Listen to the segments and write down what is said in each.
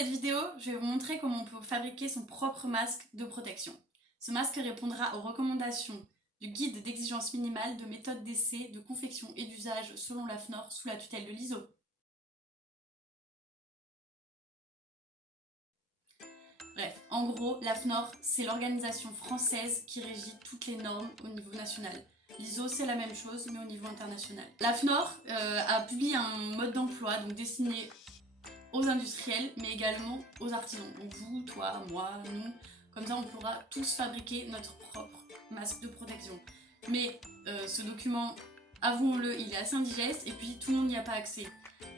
cette vidéo, je vais vous montrer comment on peut fabriquer son propre masque de protection. Ce masque répondra aux recommandations du guide d'exigence minimale de méthode d'essai, de confection et d'usage selon la FNOR sous la tutelle de l'ISO. Bref, en gros, la FNOR, c'est l'organisation française qui régit toutes les normes au niveau national. L'ISO, c'est la même chose, mais au niveau international. La FNOR a publié un mode d'emploi donc destiné aux industriels, mais également aux artisans. Donc vous, toi, moi, nous, comme ça on pourra tous fabriquer notre propre masque de protection. Mais ce document, avouons-le, il est assez indigeste et puis tout le monde n'y a pas accès.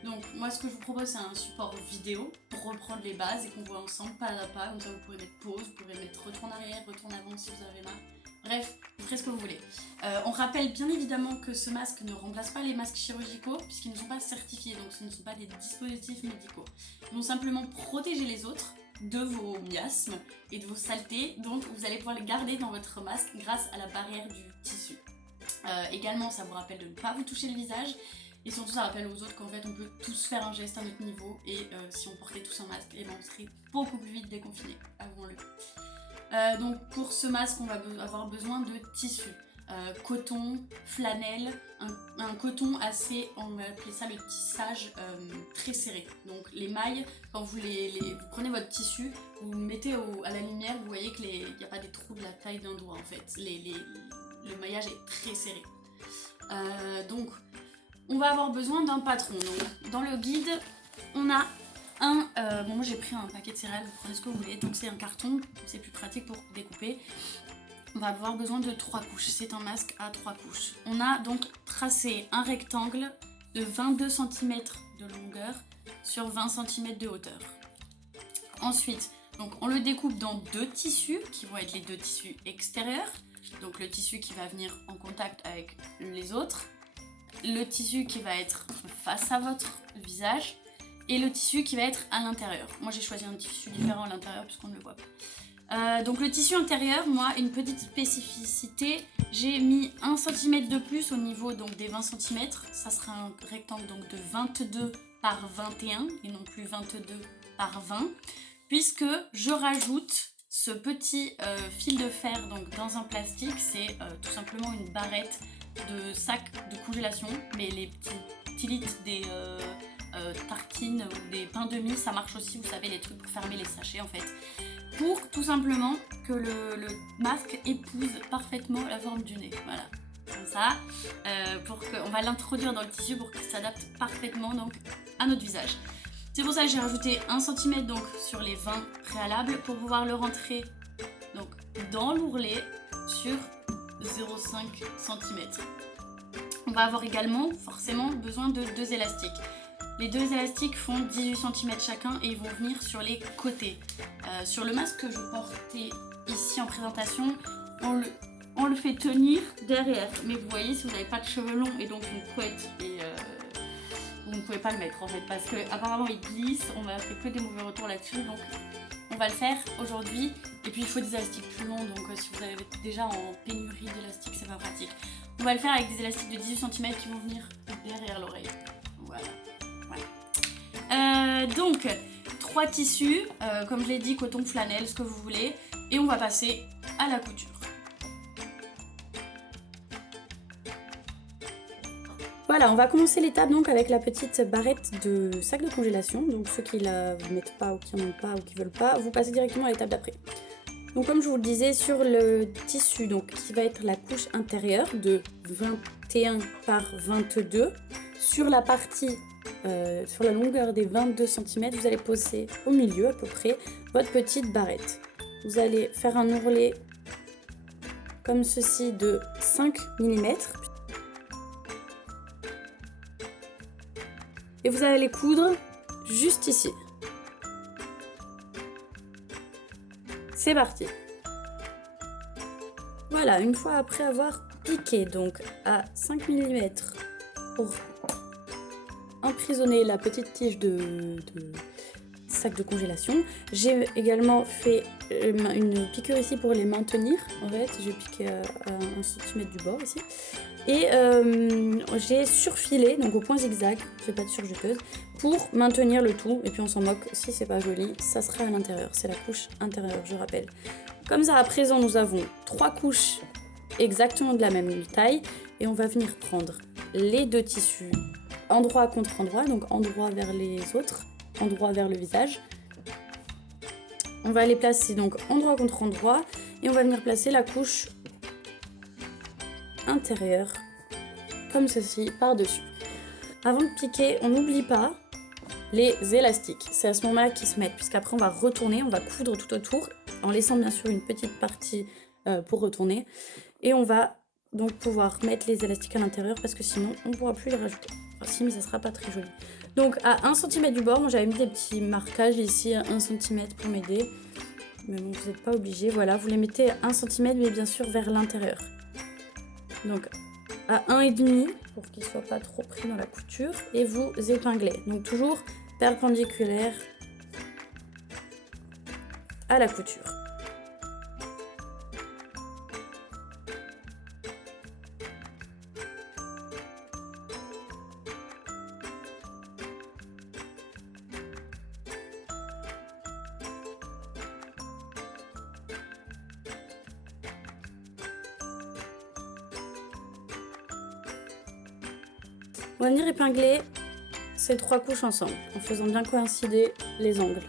Donc moi ce que je vous propose c'est un support vidéo pour reprendre les bases et qu'on voit ensemble pas à pas, comme ça vous pourrez mettre pause, vous pourrez mettre retour en arrière, retour en avant si vous avez marre. Bref, vous ferez ce que vous voulez. On rappelle bien évidemment que ce masque ne remplace pas les masques chirurgicaux puisqu'ils ne sont pas certifiés, donc ce ne sont pas des dispositifs médicaux. Ils vont simplement protéger les autres de vos miasmes et de vos saletés, donc vous allez pouvoir les garder dans votre masque grâce à la barrière du tissu. Également, ça vous rappelle de ne pas vous toucher le visage. Et surtout ça rappelle aux autres qu'en fait on peut tous faire un geste à notre niveau et si on portait tous un masque, et ben on serait beaucoup plus vite déconfinés, avouons-le. Donc pour ce masque on va avoir besoin de tissu, coton, flanelle, un coton assez, on va appeler ça le tissage très serré. Donc les mailles, quand vous vous prenez votre tissu, vous le mettez à la lumière, vous voyez qu'il n'y a pas des trous de la taille d'un doigt en fait, le maillage est très serré. Donc on va avoir besoin d'un patron. Donc, dans le guide, on a bon, moi j'ai pris un paquet de céréales, vous prenez ce que vous voulez. Donc c'est un carton, c'est plus pratique pour découper. On va avoir besoin de 3 couches. C'est un masque à 3 couches. On a donc tracé un rectangle de 22 cm de longueur sur 20 cm de hauteur. Ensuite, donc, on le découpe dans 2 tissus qui vont être les 2 tissus extérieurs. Donc le tissu qui va venir en contact avec les autres. Le tissu qui va être face à votre visage et le tissu qui va être à l'intérieur. Moi j'ai choisi un tissu différent à l'intérieur puisqu'on ne le voit pas. Donc le tissu intérieur, moi une petite spécificité, j'ai mis 1 cm de plus au niveau donc, des 20 cm. Ça sera un rectangle donc, de 22 par 21 et non plus 22 par 20 puisque je rajoute ce petit fil de fer donc, dans un plastique. C'est tout simplement une barrette de sacs de congélation, mais les petits litres des tartines ou des pains de mie, ça marche aussi, vous savez, les trucs pour fermer les sachets en fait, pour tout simplement que le masque épouse parfaitement la forme du nez, voilà, comme ça, on va l'introduire dans le tissu pour qu'il s'adapte parfaitement donc à notre visage. C'est pour ça que j'ai rajouté 1 cm donc sur les 20 préalables pour pouvoir le rentrer donc dans l'ourlet sur 0,5 cm. On va avoir également forcément besoin de 2 élastiques. Les 2 élastiques font 18 cm chacun et ils vont venir sur les côtés. Sur le masque que je portais ici en présentation, on le fait tenir derrière. Mais vous voyez, si vous n'avez pas de cheveux longs et donc une couette, vous ne pouvez pas le mettre en fait parce qu'apparemment il glisse, on va faire que des mauvais retours là-dessus. Donc on va le faire aujourd'hui. Et puis il faut des élastiques plus longs, donc si vous avez déjà en pénurie d'élastiques, c'est pas pratique. On va le faire avec des élastiques de 18 cm qui vont venir derrière l'oreille. Voilà. Donc 3 tissus, comme je l'ai dit, coton, flanelle, ce que vous voulez. Et on va passer à la couture. Voilà, on va commencer l'étape donc avec la petite barrette de sac de congélation. Donc ceux qui la mettent pas ou qui n'en ont pas ou qui veulent pas, vous passez directement à l'étape d'après. Donc comme je vous le disais, sur le tissu donc, qui va être la couche intérieure de 21 par 22, sur la partie, sur la longueur des 22 cm, vous allez poser au milieu à peu près votre petite barrette. Vous allez faire un ourlet comme ceci de 5 mm. Et vous allez coudre juste ici. C'est parti. Voilà, une fois après avoir piqué donc à 5 mm pour emprisonner la petite tige de sac de congélation, j'ai également fait une piqûre ici pour les maintenir. En fait, j'ai piqué à 1 cm du bord ici. Et j'ai surfilé, donc au point zigzag, j'ai pas de surjeteuse, pour maintenir le tout. Et puis on s'en moque, si c'est pas joli, ça sera à l'intérieur. C'est la couche intérieure, je rappelle. Comme ça, à présent, nous avons 3 couches exactement de la même taille. Et on va venir prendre les 2 tissus endroit contre endroit, donc endroit vers les autres, endroit vers le visage. On va les placer donc endroit contre endroit et on va venir placer la couche intérieure comme ceci par-dessus. Avant de piquer, on n'oublie pas les élastiques. C'est à ce moment-là qu'ils se mettent, puisqu'après on va retourner, on va coudre tout autour en laissant bien sûr une petite partie pour retourner. Et on va donc pouvoir mettre les élastiques à l'intérieur parce que sinon on ne pourra plus les rajouter. Enfin si, mais ça sera pas très joli. Donc à 1 cm du bord, moi j'avais mis des petits marquages ici à 1 cm pour m'aider. Mais bon, vous n'êtes pas obligé. Voilà, vous les mettez à 1 cm mais bien sûr vers l'intérieur. Donc à 1,5 pour qu'il ne soit pas trop pris dans la couture. Et vous épinglez. Donc toujours perpendiculaire à la couture. On va venir épingler ces 3 couches ensemble, en faisant bien coïncider les angles.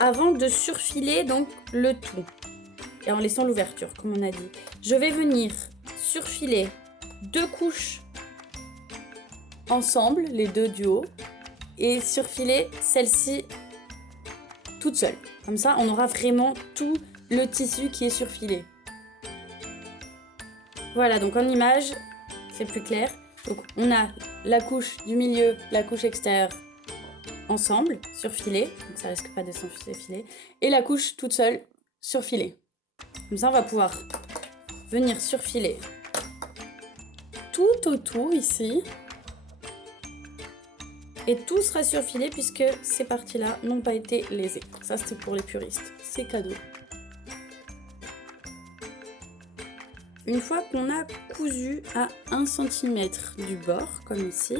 Avant de surfiler donc le tout, et en laissant l'ouverture, comme on a dit, je vais venir surfiler 2 couches ensemble, les 2 du haut, et surfiler celle-ci toute seule. Comme ça, on aura vraiment tout le tissu qui est surfilé. Voilà, donc en image, c'est plus clair. Donc on a la couche du milieu, la couche extérieure ensemble, surfilée, donc ça risque pas de s'enfiler, et la couche toute seule, surfilée. Comme ça, on va pouvoir venir surfiler tout autour ici. Et tout sera surfilé puisque ces parties-là n'ont pas été lésées. Ça, c'était pour les puristes. C'est cadeau. Une fois qu'on a cousu à 1 cm du bord, comme ici,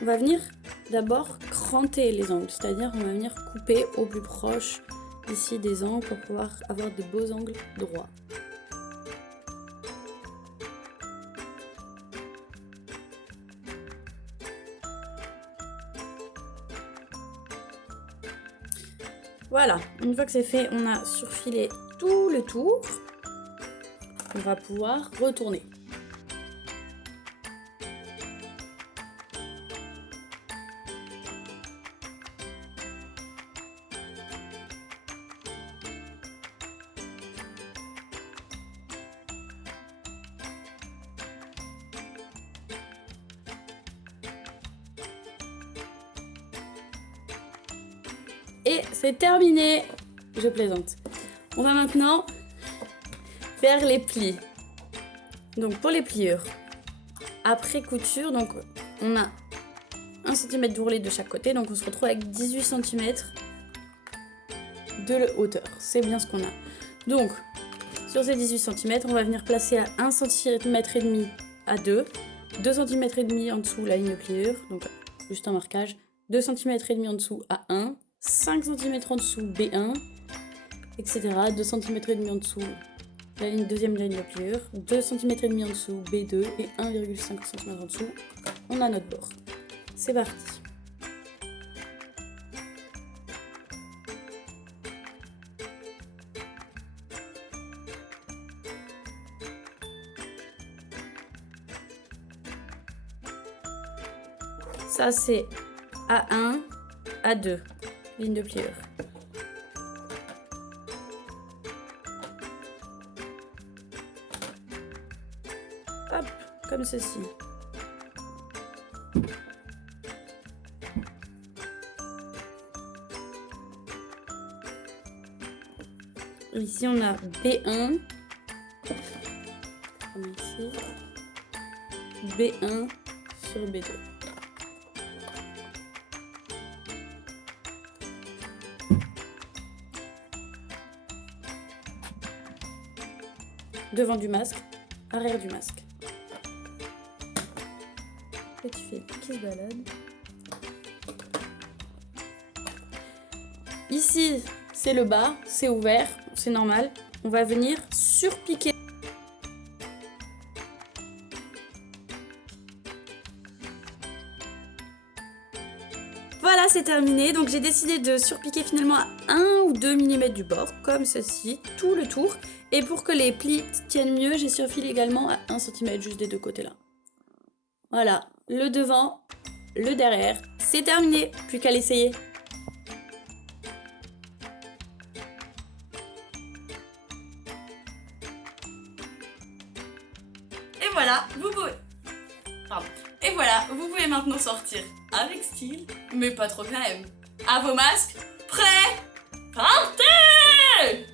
on va venir d'abord cranter les angles. C'est-à-dire, on va venir couper au plus proche ici des angles pour pouvoir avoir de beaux angles droits. Voilà, une fois que c'est fait, on a surfilé tout le tour. On va pouvoir retourner. Et c'est terminé. Je plaisante. On va maintenant faire les plis. Donc pour les pliures, après couture, donc on a 1 cm d'ourlet de chaque côté. Donc on se retrouve avec 18 cm de hauteur. C'est bien ce qu'on a. Donc sur ces 18 cm, on va venir placer à 1 cm et demi à 2, 2 cm et demi en dessous la ligne pliure, donc juste un marquage, 2 cm et demi en dessous à 1, 5 cm en dessous B1, etc. 2 cm et demi en dessous la ligne, deuxième ligne de pliure, 2 cm et demi en dessous B2 et 1,5 cm en dessous, on a notre bord. C'est parti. Ça c'est A1, A2, ligne de pliure. Hop, comme ceci. Ici on a B1, comme ici, B1 sur B2. devant du masque, arrière du masque. Petit fil qui se balade. Ici, c'est le bas, c'est ouvert, c'est normal. On va venir surpiquer. Voilà, c'est terminé. Donc j'ai décidé de surpiquer finalement à 1 ou 2 mm du bord, comme ceci, tout le tour. Et pour que les plis tiennent mieux, j'ai surfilé également à 1 cm juste des deux côtés là. Voilà, le devant, le derrière, c'est terminé, plus qu'à l'essayer. Et voilà, vous pouvez maintenant sortir avec style, mais pas trop quand même. À vos masques, prêts, partez!